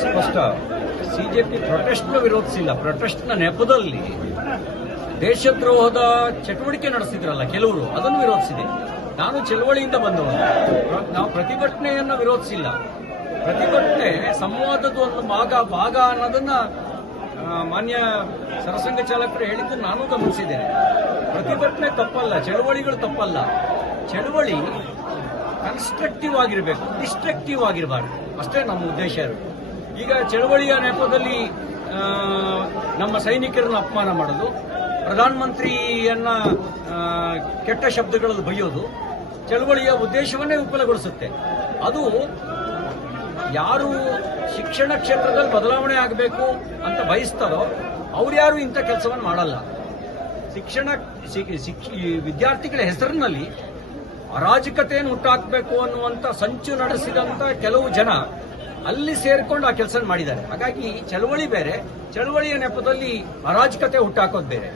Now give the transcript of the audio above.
ಸ್ಪಷ್ಟ. ಸಿಜೆಪಿ ಪ್ರೊಟೆಸ್ಟ್ನ ವಿರೋಧಿಸಿಲ್ಲ. ಪ್ರೊಟೆಸ್ಟ್ನ ನೆಪದಲ್ಲಿ ದೇಶದ್ರೋಹದ ಚಟುವಟಿಕೆ ನಡೆಸಿದ್ರಲ್ಲ ಕೆಲವರು, ಅದನ್ನು ವಿರೋಧಿಸಿದೆ. ನಾನು ಚಳವಳಿಯಿಂದ ಬಂದವನು. ನಾವು ಪ್ರತಿಭಟನೆಯನ್ನ ವಿರೋಧಿಸಿಲ್ಲ. ಪ್ರತಿಭಟನೆ ಸಂವಾದದ ಒಂದು ಭಾಗ ಅನ್ನೋದನ್ನ ಮಾನ್ಯ ಸರಸಂಘ ಚಾಲಕರು ಹೇಳಿದ್ದು ನಾನು ಗಮನಿಸಿದ್ದೇನೆ. ಪ್ರತಿಭಟನೆ ತಪ್ಪಲ್ಲ, ಚಳವಳಿಗಳು ತಪ್ಪಲ್ಲ. ಚಳವಳಿ ಕನ್ಸ್ಟ್ರಕ್ಟಿವ್ ಆಗಿರಬೇಕು, ಡಿಸ್ಟ್ರಕ್ಟಿವ್ ಆಗಿರಬಾರ್ದು. ಅಷ್ಟೇ ನಮ್ಮ ಉದ್ದೇಶ ಇರೋದು. ಈಗ ಚಳವಳಿಯ ನೆಪದಲ್ಲಿ ನಮ್ಮ ಸೈನಿಕರನ್ನು ಅಪಮಾನ ಮಾಡೋದು, ಪ್ರಧಾನಮಂತ್ರಿಯನ್ನ ಕೆಟ್ಟ ಶಬ್ದಗಳಲ್ಲಿ ಬೈಯೋದು ಚಳವಳಿಯ ಉದ್ದೇಶವನ್ನೇ ವಿಫಲಗೊಳಿಸುತ್ತೆ. ಅದು ಯಾರು ಶಿಕ್ಷಣ ಕ್ಷೇತ್ರದಲ್ಲಿ ಬದಲಾವಣೆ ಆಗಬೇಕು ಅಂತ ಬಯಸ್ತಾರೋ ಅವ್ರು ಯಾರು ಇಂಥ ಕೆಲಸವನ್ನು ಮಾಡಲ್ಲ. ವಿದ್ಯಾರ್ಥಿಗಳ ಹೆಸರಿನಲ್ಲಿ ಅರಾಜಕತೆಯನ್ನು ಹುಟ್ಟಾಕಬೇಕು ಅನ್ನುವಂಥ ಸಂಚು ನಡೆಸಿದಂತ ಕೆಲವು ಜನ ಅಲ್ಲಿ ಸೇರ್ಕೊಂಡು ಆ ಕೆಲಸ ಮಾಡಿದ್ದಾರೆ. ಹಾಗಾಗಿ ಚಳವಳಿ ಬೇರೆ, ಚಳವಳಿಯ ನೆಪದಲ್ಲಿ ಅರಾಜಕತೆ ಹುಟ್ಟಾಕೋದು ಬೇರೆ.